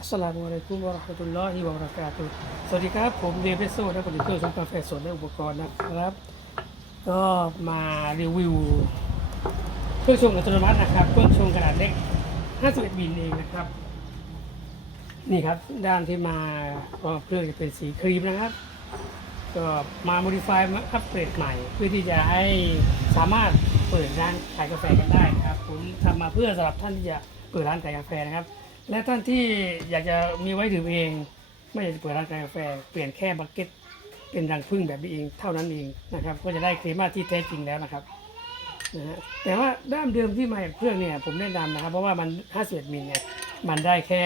อัสสลามุอะลัยกุมวะราะห์มะตุลลอฮิวะบะเราะกาตุฮ์สวัสดีครับ ผมเดวิดโซ่และผลิตเครื่องชงกาแฟสดและอุปกรณ์นะครับ ก็มารีวิวเครื่องชงอัตโนมัตินะครับเครื่องชงขนาดเล็ก 51มิลเองนะครับ นี่ครับด้านที่มาก็เครื่องจะเป็นสีครีมนะครับ ก็มาโมดิฟายมาอัปเกรดใหม่ เพื่อที่จะให้สามารถเปิดร้านขายกาแฟกันได้นะครับผมทำมาเพื่อสำหรับท่านที่จะเปิดร้านขายกาแฟนะครับ และท่านที่อยากจะมีไว้ดื่มเอง ไม่อยากจะเปิดร้านกาแฟ เปลี่ยนแค่บักเก็ตเป็นรังผึ้งแบบนี้เองเท่านั้นเองนะครับ ก็จะได้ครีมาที่แท้จริงแล้วนะครับนะฮะแต่ว่าด้ามเดิมที่มาจากเครื่องเนี่ยผมแนะนำนะครับ เพราะว่ามัน 51มิลเนี่ยมันได้แค่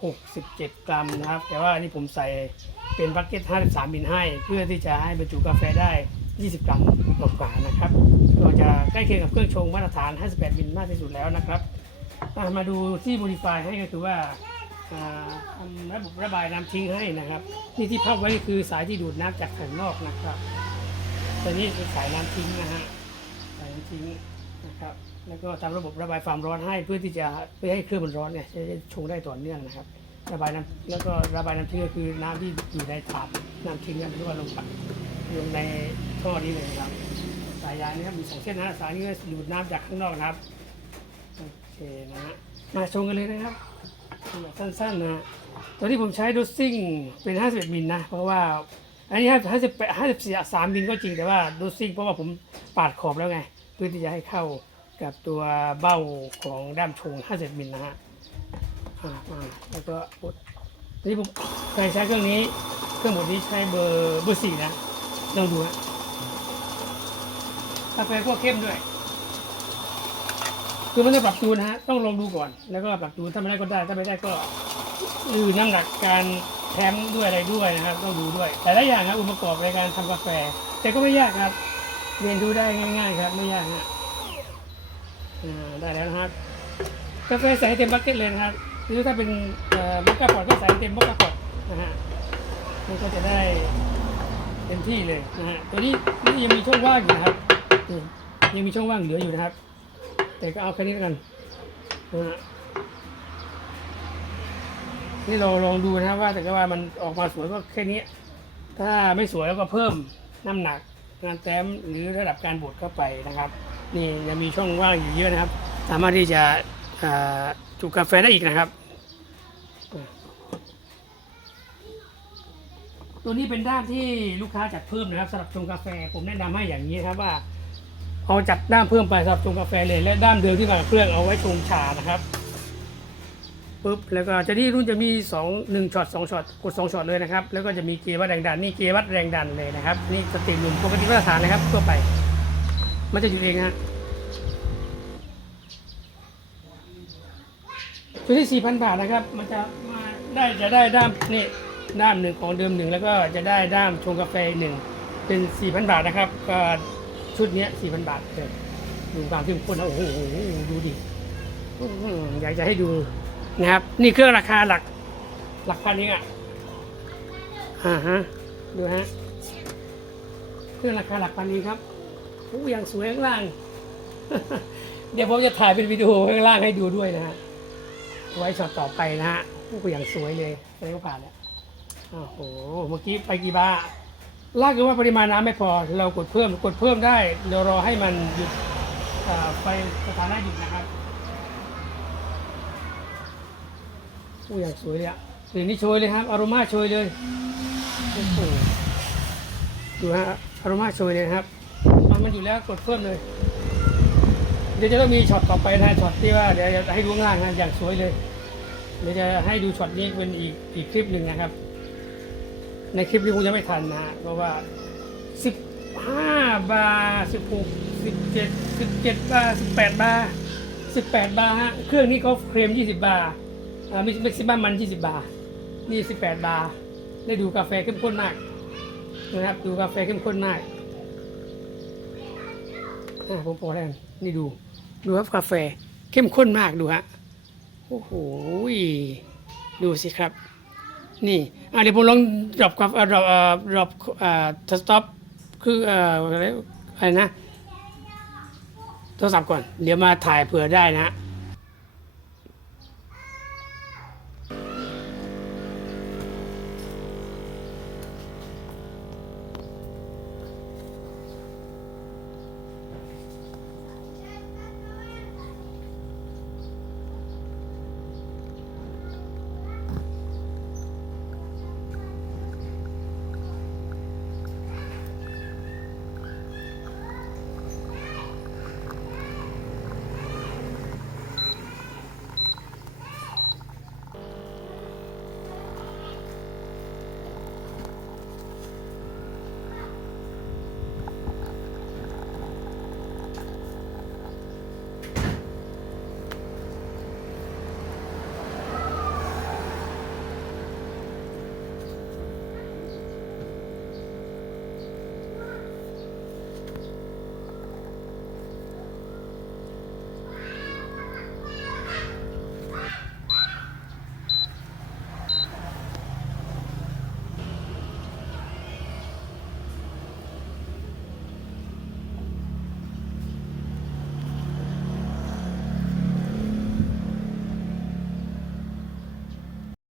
16 17 กรัมนะครับ แต่ว่านนี้ผมใส่เป็นบักเก็ต 53มิลให้ เพื่อที่จะให้บรรจุกาแฟได้ 20 กรัมกว่านะครับ ก็จะใกล้เคียงกับเครื่องชงมาตรฐาน 58มิลมากที่สุดแล้วนะครับ อะมาดูที่ modify ให้ก็คือว่าอ่าทำระบบระบายน้ำทิ้งให้นะครับ นี่ที่พับไว้คือสายที่ดูดน้ำจากข้างนอกนะครับตัวนี้คือสายน้ำทิ้งนะฮะสายน้ำทิ้งนะครับ แล้วก็ทำระบบระบายความร้อนให้เพื่อที่จะเพื่อให้เครื่องมันร้อนเนี่ยจะได้ชงได้ต่อเนื่องนะครับ ระบายน้ำแล้วก็ระบายน้ำทิ้งก็คือน้ำที่อยู่ในถาดน้ำทิ้งนี่ยที่ว่าลงไปลงในท่อนี้เลยนะครับสายยางนี้ครับมีสองเส้นนะสายนี้ดูดน้ำจากข้างนอกนะครับ เคนะฮะมาชงกันเลยนะครับแบบสั้นๆนะฮะตัวที่ผมใช้ดูซิ่งเป็น 51 มิลนะ เพราะว่าอันนี้50 54 3มิลก็จริงแต่ว่าดูซิ่งเพราะว่าผมปาดขอบแล้วไง เพื่อที่จะให้เข้ากับตัวเบ้าของด้ามชง 50 มิลนะฮะอ่าแล้วก็กดนี่ผมเคยใช้เครื่องนี้ เครื่องหมดนี้ใช้เบอร์เบอร์สี่นะลองดูฮะกาแฟพวกเข้มด้วย คือมันจะปรับจูนนะฮะต้องลองดูก่อน แล้วก็ปรับจูนถ้าไม่ได้ก็ได้ถ้าไม่ได้ก็ดูน้ำหนักการแถมด้วยอะไรด้วยนะครับ ต้องดูด้วย แต่ละอย่างครับองค์ประกอบในการทำกาแฟ แต่ก็ไม่ยากครับ เรียนรู้ได้ง่าย ๆ ครับ ไม่ยากฮะได้แล้วนะครับกาแฟใส่ให้เต็มบักเก็ตเลยนะครับหรือถ้าเป็นเอ่อมักกะพอดก็ใส่ให้เต็มมักกะพอดนะฮะมันก็จะได้เต็มที่เลยนะฮะตัวนี้นี่ยังมีช่องว่างอยู่นะครับยังมีช่องว่างเหลืออยู่นะครับ แต่ก็เอาแค่นี้แล้วกันนะฮะนี่เราลองดูนะครับว่าแต่ก็ว่ามันออกมาสวยก็แค่นี้ ถ้าไม่สวยแล้วก็เพิ่มน้ำหนักงานแต้มหรือระดับการบดเข้าไปนะครับ นี่ยังมีช่องว่างอยู่เยอะนะครับ สามารถที่จะจุกาแฟได้อีกนะครับ ตัวนี้เป็นด้ามที่ลูกค้าจัดเพิ่มนะครับสำหรับชงกาแฟผมแนะนำให้อย่างนี้ครับว่า เอาจัดด้ามเพิ่มไปสำหรับชงกาแฟเลย และด้ามเดิมที่มาเครื่องเอาไว้ชงชานะครับปุ๊บแล้วก็จะนี่รุ่นจะมี2 1ช็อต2ช็อตกด2ช็อตเลยนะครับ แล้วก็จะมีเกียร์วัดแรงดันนี่เกียร์วัดแรงดันเลยนะครับ นี่สติหนุ่มปกติมาตรฐานเลยครับทั่วไป มันจะอยู่เองฮะตัวที่4,000 บาทนะครับ มันจะมาได้จะได้ด้ามนี่ด้ามหนึ่งของเดิมหนึ่งแล้วก็จะได้ด้ามชงกาแฟหนึ่งเป็น 4,000 บาทนะครับก็ ชุดนี้ย4,000บาทเลยดูความเข้มข้นนะโอ้โหดูดิอยากจะให้ดูนะครับ นี่เครื่องราคาหลัก หลักพันเองอะอ่าฮะดูฮะเครื่องราคาหลักพันเองครับโอ้ยังสวยข้างล่าง เดี๋ยวผมจะถ่ายเป็นวิดีโอข้างล่างให้ดูด้วยนะฮะไว้ช็อตต่อไปนะฮะโอ้โหอย่างสวยเลยไรก็ผ่านแล้วโอ้โหเมื่อกี้ไปกี่บาร์ ลากคือว่าปริมาณน้ำไม่พอ เรากดเพิ่มกดเพิ่มได้เดี๋ยวรอให้มันหยุดไฟสถานะหยุดนะครับโอ้อย่างสวยเลยอะสีนี้โชยเลยครับอารมาโชยเลยดูฮะอารมาโชยเลยครับมันมันอยู่แล้วกดเพิ่มเลย เดี๋ยวจะต้องมีช็อตต่อไปนะช็อตที่ว่าเดี๋ยวจะให้ดูง่างนะอย่างสวยเลยเดี๋ยวจะให้ดูช็อตนี้เป็นอีกอีกคลิปหนึ่งนะครับ ในคลิปนี้คงจะไม่ทันนะฮะเพราะว่าสิบห้าบาร์สิบหกสิบเจ็ดสิบเจ็ดบาร์สิบแปดบาร์สิบแปดบาร์ฮะเครื่องนี้เขาเคลมยี่สิบบาร์อ่ามิกซิมัมมันยี่สิบบาร์นี่สิบแปดบาร์ได้ดูกาแฟเข้มข้นมากนะครับ ดูกาแฟเข้มข้นมากอ่าผมพอแล้วนี่ดู ดูครับกาแฟเข้มข้นมากดูฮะโอ้โหดูสิครับ นี่อ่าเดี๋ยวผมลองดรอปกับดรอปดรอปอ่าสต็อปคืออ่ออะไรนะโทรศัพท์ก่อน เดี๋ยวมาถ่ายเผื่อได้นะ